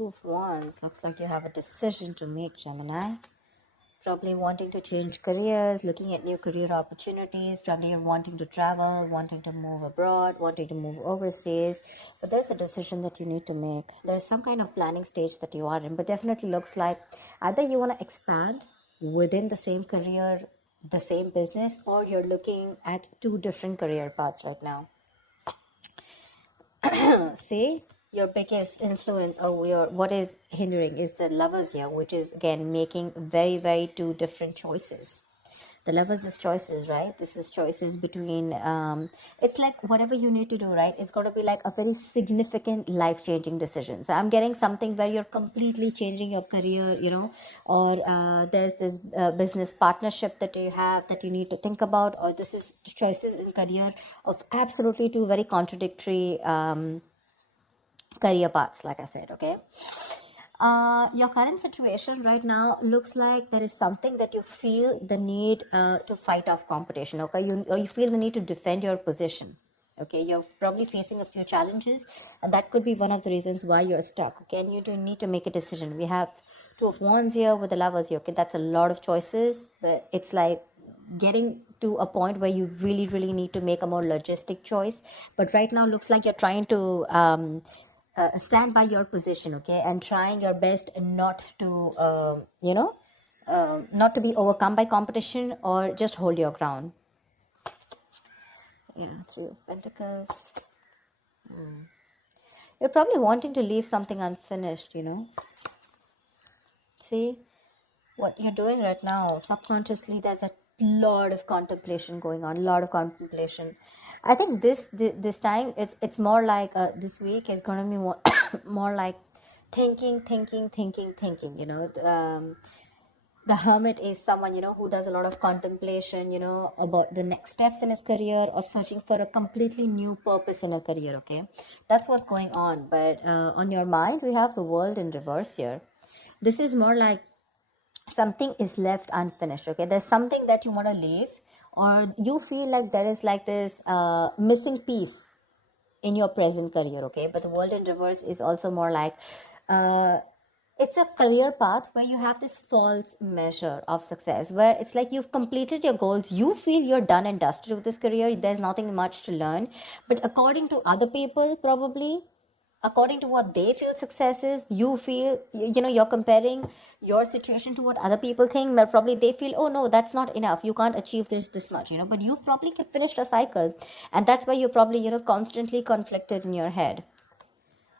Two of Wands. Looks like you have a decision to make, Gemini. Probably wanting to change careers, looking at new career opportunities. Probably you're wanting to travel, wanting to move abroad, wanting to move overseas. But there's a decision that you need to make. There's some kind of planning stage that you are in. But definitely looks like either you want to expand within the same career, the same business, or you're looking at two different career paths right now. See, your biggest influence or what is hindering is the Lovers here, which is again making very two different choices. The Lovers is choices, right? This is choices between it's like whatever you need to do, right? It's going to be like a very significant life-changing decision. So I'm getting something where you're completely changing your career, or there's this business partnership that you have that you need to think about, or this is choices in career of absolutely two very contradictory career paths, like I said. Okay, your current situation right now looks like there is something that you feel the need to fight off competition. Okay, you feel the need to defend your position. Okay, you're probably facing a few challenges, and that could be one of the reasons why you're stuck. Okay, and you do need to make a decision. We have Two of Wands here with the Lovers here. Okay, that's a lot of choices, but it's like getting to a point where you really need to make a more logistic choice. But right now looks like you're trying to stand by your position, okay, and trying your best not to not to be overcome by competition, or just hold your ground. Yeah, Three of Pentacles. You're probably wanting to leave something unfinished. See what you're doing right now subconsciously. There's a lot of contemplation going on, I think this time it's more like this week is going to be more more like thinking. The Hermit is someone who does a lot of contemplation about the next steps in his career, or searching for a completely new purpose in a career. Okay, that's what's going on. But on your mind, we have the World in reverse here. This is more like something is left unfinished. Okay, there's something that you want to leave, or you feel like there is like this missing piece in your present career. Okay, but the World in reverse is also more like it's a career path where you have this false measure of success, where it's like you've completed your goals, you feel you're done and dusted with this career, there's nothing much to learn. But according to other people, probably according to what they feel success is, you feel you're comparing your situation to what other people think, but probably they feel, oh no, that's not enough, you can't achieve this much, but you've probably finished a cycle, and that's why you're probably constantly conflicted in your head.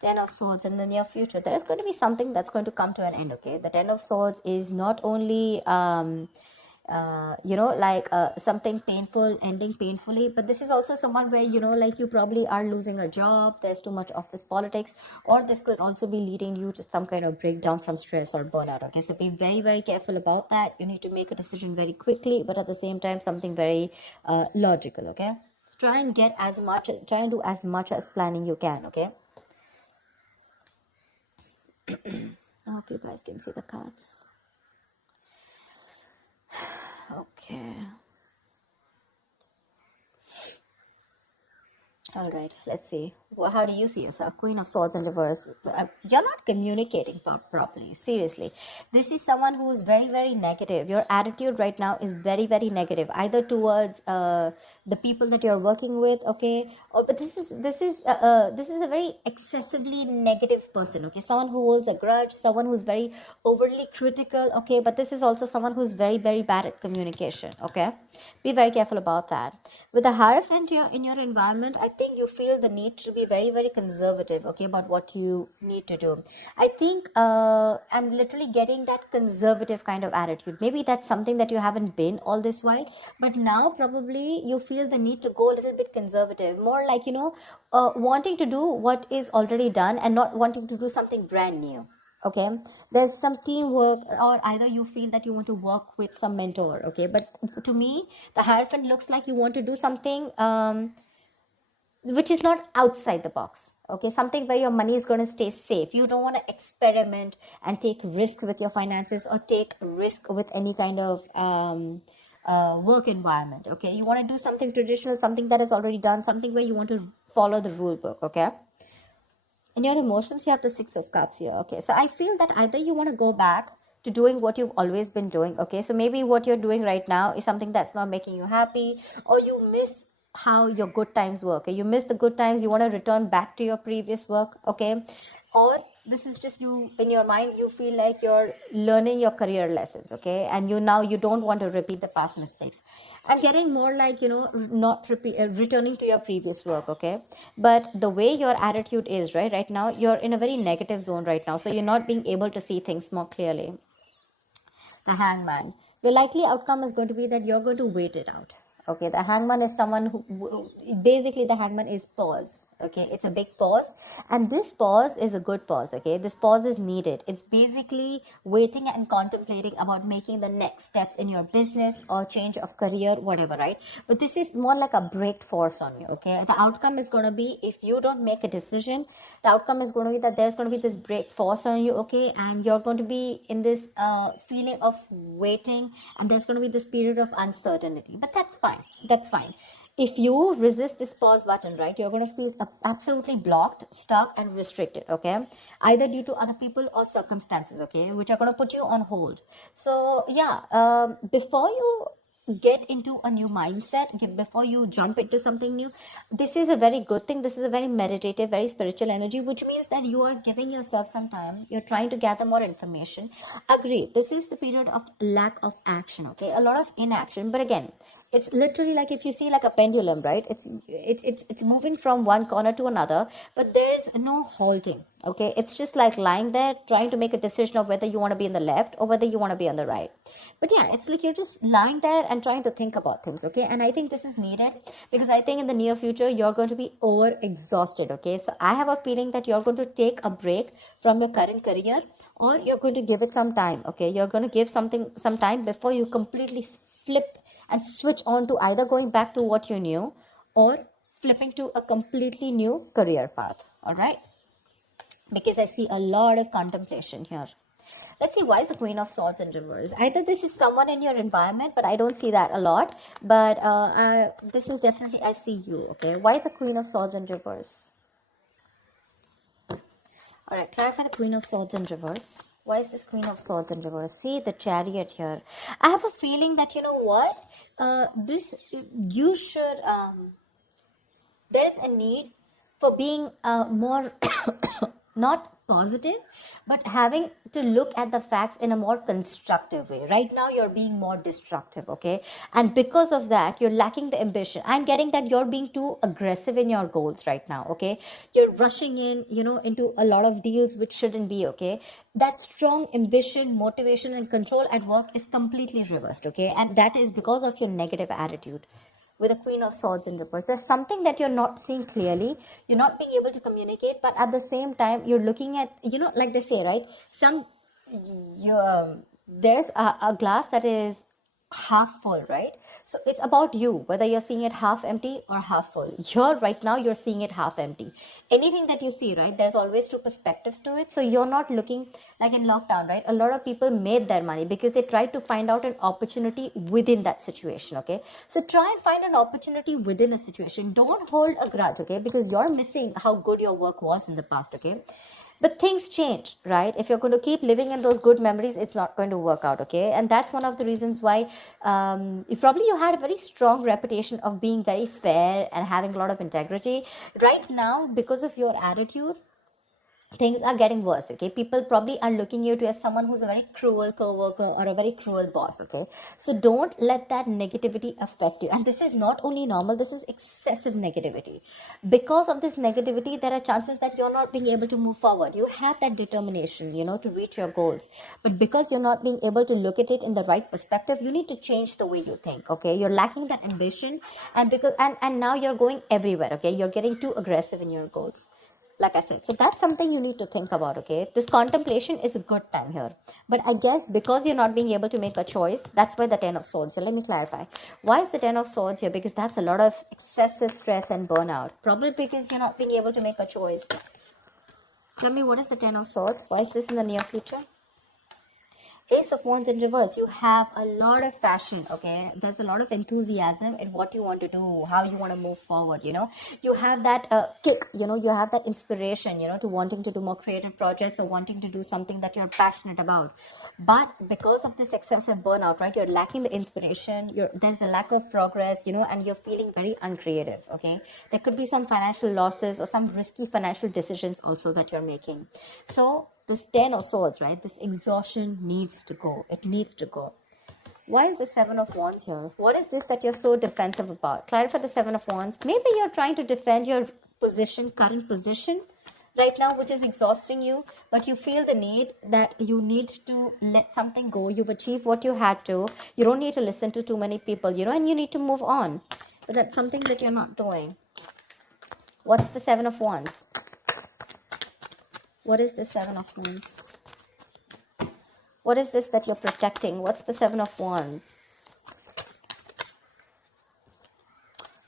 Ten of Swords. In the near future, there is going to be something that's going to come to an end. Okay, the Ten of Swords is not only something painful ending painfully, but this is also someone where like you probably are losing a job, there's too much office politics, or this could also be leading you to some kind of breakdown from stress or burnout. Okay, so be very careful about that. You need to make a decision very quickly, but at the same time something very logical. Okay, try and do as much as planning you can. Okay, I hope you guys can see the cards. Okay. All right, let's see. How do you see yourself? Queen of Swords in reverse. You're not communicating properly. Seriously. This is someone who is very negative. Your attitude right now is very negative, either towards the people that you're working with, okay? But this is a very excessively negative person, okay? Someone who holds a grudge, someone who's very overly critical, okay? But this is also someone who's very bad at communication, okay? Be very careful about that. With the Hierophant here in your environment, I think you feel the need to be very conservative, okay, about what you need to do. I think I'm literally getting that conservative kind of attitude. Maybe that's something that you haven't been all this while, but now probably you feel the need to go a little bit conservative, more like wanting to do what is already done and not wanting to do something brand new. Okay, there's some teamwork, or either you feel that you want to work with some mentor. Okay, but to me the Hierophant looks like you want to do something which is not outside the box. Okay, something where your money is going to stay safe. You don't want to experiment and take risks with your finances, or take risk with any kind of work environment. Okay, you want to do something traditional, something that is already done, something where you want to follow the rule book. Okay, In your emotions, you have the Six of Cups here. Okay, so I feel that either you want to go back to doing what you've always been doing. Okay, so maybe what you're doing right now is something that's not making you happy, or you miss how your good times were. Okay, you miss the good times, you want to return back to your previous work. Okay, or this is just you in your mind, you feel like you're learning your career lessons. Okay, and you don't want to repeat the past mistakes. I'm getting more like, not returning to your previous work. Okay, but the way your attitude is right now, you're in a very negative zone right now, so you're not being able to see things more clearly. The Hangman, the likely outcome is going to be that you're going to wait it out. Okay, the Hangman is someone basically, the Hangman is pause. Okay, it's a big pause, and this pause is a good pause. Okay, this pause is needed. It's basically waiting and contemplating about making the next steps in your business or change of career, whatever, right? But this is more like a break force on you. Okay, the outcome is going to be, if you don't make a decision, the outcome is going to be that there's going to be this break force on you. Okay, and you're going to be in this feeling of waiting, and there's going to be this period of uncertainty. But that's fine. That's fine. If you resist this pause button, right, you're going to feel absolutely blocked, stuck, and restricted. Okay, either due to other people or circumstances. Okay, which are going to put you on hold. So yeah, before you get into a new mindset, before you jump into something new, this is a very good thing. This is a very meditative, very spiritual energy, which means that you are giving yourself some time, you're trying to gather more information. Agree, this is the period of lack of action. Okay, a lot of inaction, but again, it's literally like, if you see like a pendulum, right, it's moving from one corner to another, but there is no halting. Okay, it's just like lying there trying to make a decision of whether you want to be in the left or whether you want to be on the right. But yeah, it's like you're just lying there and trying to think about things. Okay, and I think this is needed, because I think in the near future you're going to be over exhausted. Okay, so I have a feeling that you're going to take a break from your current career, or you're going to give it some time. Okay, you're going to give something some time before you completely flip and switch on to either going back to what you knew or flipping to a completely new career path. All right, because I see a lot of contemplation here. Let's see, why is the Queen of Swords in reverse? Either this is someone in your environment, but I don't see that a lot. But this is definitely, I see you. Okay, why the Queen of Swords in reverse? All right, clarify the Queen of Swords in reverse. Why is this Queen of Swords in reverse? See the Chariot here. I have a feeling that, you know what, you should, there is a need for being more not positive, but having to look at the facts in a more constructive way. Right now you're being more destructive. Okay, and because of that you're lacking the ambition. I'm getting that you're being too aggressive in your goals right now. Okay, you're rushing in, into a lot of deals which shouldn't be. Okay, that strong ambition, motivation, and control at work is completely reversed. Okay, and that is because of your negative attitude with the Queen of Swords in reverse. There's something that you're not seeing clearly. You're not being able to communicate, but at the same time, you're looking at, like they say, right? There's a glass that is half full, right? So it's about you, whether you're seeing it half empty or half full. Here, right now, you're seeing it half empty. Anything that you see, right, there's always two perspectives to it. So you're not looking like in lockdown, right? A lot of people made their money because they tried to find out an opportunity within that situation. Okay, so try and find an opportunity within a situation. Don't hold a grudge. Okay, because you're missing how good your work was in the past. Okay, but things change, right? If you're going to keep living in those good memories, it's not going to work out. Okay, and that's one of the reasons why you had a very strong reputation of being very fair and having a lot of integrity. Right now, because of your attitude, things are getting worse. Okay, people probably are looking you to as someone who's a very cruel co-worker or a very cruel boss. Okay, so don't let that negativity affect you. And this is not only normal, this is excessive negativity. Because of this negativity, there are chances that you're not being able to move forward. You have that determination, to reach your goals, but because you're not being able to look at it in the right perspective, you need to change the way you think. Okay, you're lacking that ambition, and now you're going everywhere. Okay, you're getting too aggressive in your goals, like I said. So that's something you need to think about. Okay, this contemplation is a good time here, but I guess because you're not being able to make a choice, that's why the Ten of Swords. So let me clarify, why is the Ten of Swords here? Because that's a lot of excessive stress and burnout, probably because you're not being able to make a choice. Tell me, what is the Ten of Swords? Why is this in the near future? Ace of Wands in reverse, you have a lot of passion, okay? There's a lot of enthusiasm in what you want to do, how you want to move forward, you know? You have that kick, you know, you have that inspiration, you know, to wanting to do more creative projects or wanting to do something that you're passionate about. But because of this excessive burnout, right, you're lacking the inspiration, there's a lack of progress, you know, and you're feeling very uncreative, okay? There could be some financial losses or some risky financial decisions also that you're making. So, this 10 of swords, right? This exhaustion needs to go. It needs to go. Why is the 7 of wands here? What is this that you're so defensive about? Clarify the 7 of wands. Maybe you're trying to defend your position, current position right now, which is exhausting you, but you feel the need that you need to let something go. You've achieved what you had to. You don't need to listen to too many people, you know, and you need to move on. But that's something that you're not doing. What's the 7 of wands? What is the 7 of wands? What is this that you're protecting? What's the 7 of wands?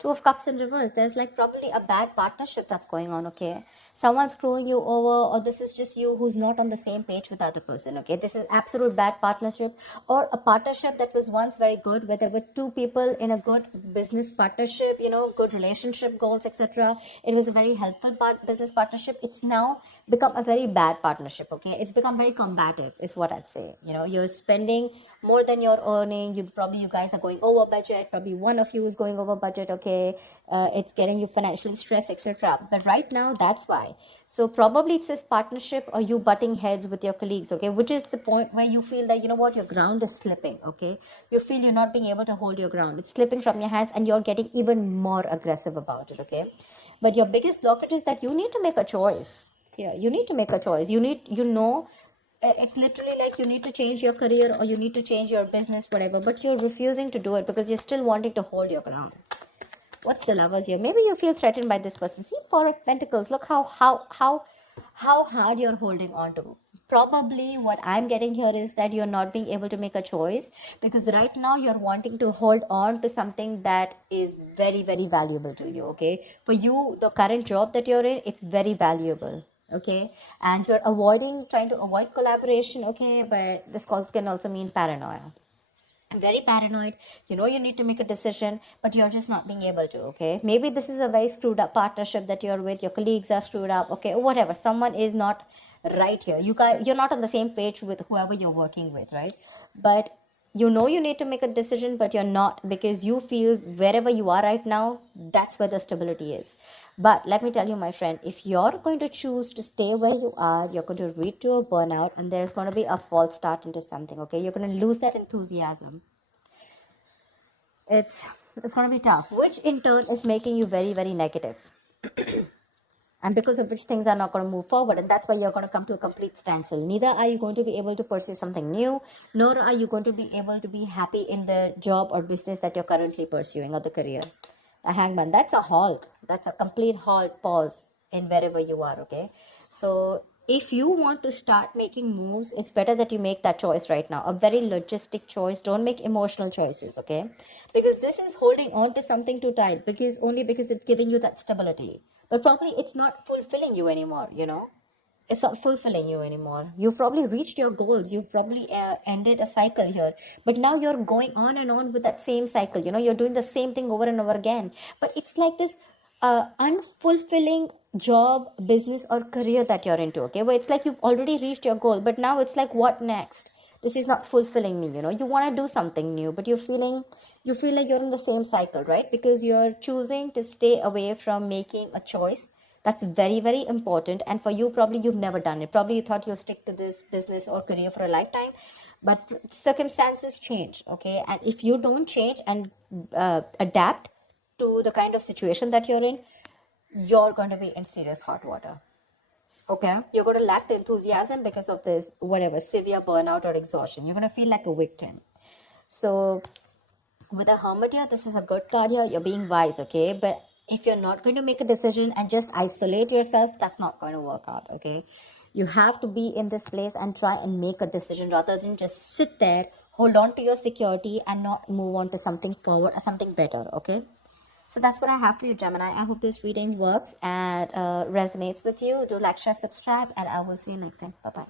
2 of cups in reverse. There's like probably a bad partnership that's going on, okay? Someone's screwing you over, or this is just you who's not on the same page with the other person, okay? This is absolute bad partnership, or a partnership that was once very good, where there were two people in a good business partnership, you know, good relationship goals, etc. It was a very helpful business partnership. It's now become a very bad partnership, okay? It's become very combative is what I'd say. You know, you're spending more than you're earning. You guys are going over budget. Probably one of you is going over budget, okay? It's getting you financially stressed, etc. But right now, that's why. So probably it's this partnership or you butting heads with your colleagues, okay? Which is the point where you feel that, you know what, your ground is slipping, okay? You feel you're not being able to hold your ground. It's slipping from your hands and you're getting even more aggressive about it, okay? But your biggest blockage is that you need to make a choice. Yeah, you need to make a choice. It's literally like you need to change your career or you need to change your business, whatever, but you're refusing to do it because you're still wanting to hold your ground. What's the lovers here? Maybe you feel threatened by this person. See, 4 of Pentacles. Look how hard you're holding on to. Probably what I'm getting here is that you're not being able to make a choice because right now you're wanting to hold on to something that is very, very valuable to you, okay? For you, the current job that you're in, it's very valuable, okay? And you're trying to avoid collaboration, okay? But this can also mean paranoia. I'm very paranoid. You know you need to make a decision, but you're just not being able to, okay? Maybe this is a very screwed up partnership that you're with. Your colleagues are screwed up, okay? Or whatever. Someone is not right here. You're not on the same page with whoever you're working with, right? But you know you need to make a decision, but you're not because you feel wherever you are right now, that's where the stability is. But let me tell you, my friend, if you're going to choose to stay where you are, you're going to lead to a burnout and there's going to be a false start into something, okay? You're going to lose that enthusiasm. It's going to be tough, which in turn is making you very, very negative. And because of which things are not going to move forward, and that's why you're going to come to a complete standstill. Neither are you going to be able to pursue something new, nor are you going to be able to be happy in the job or business that you're currently pursuing or the career. The Hangman, that's a halt. That's a complete halt, pause in wherever you are, okay? So if you want to start making moves, it's better that you make that choice right now. A very logistic choice. Don't make emotional choices, okay? Because this is holding on to something too tight because it's giving you that stability. But probably it's not fulfilling you anymore, you know? It's not fulfilling you anymore. You've probably reached your goals. You've probably ended a cycle here. But now you're going on and on with that same cycle. You know, you're doing the same thing over and over again. But it's like this unfulfilling job, business, or career that you're into, okay? Where it's like you've already reached your goal. But now it's like, what next? This is not fulfilling me, you know? You want to do something new, but you feel like you're in the same cycle, right? Because you're choosing to stay away from making a choice. That's very, very important. And for you, probably you've never done it. Probably you thought you'll stick to this business or career for a lifetime. But circumstances change, okay? And if you don't change and adapt to the kind of situation that you're in, you're going to be in serious hot water. Okay? You're going to lack the enthusiasm because of this, whatever, severe burnout or exhaustion. You're going to feel like a victim. So with a Hermit here, this is a good card here. You're being wise, okay? But if you're not going to make a decision and just isolate yourself, that's not going to work out, okay? You have to be in this place and try and make a decision rather than just sit there, hold on to your security and not move on to something forward or something better, okay? So that's what I have for you, Gemini. I hope this reading works and resonates with you. Do like, share, subscribe, and I will see you next time. Bye-bye.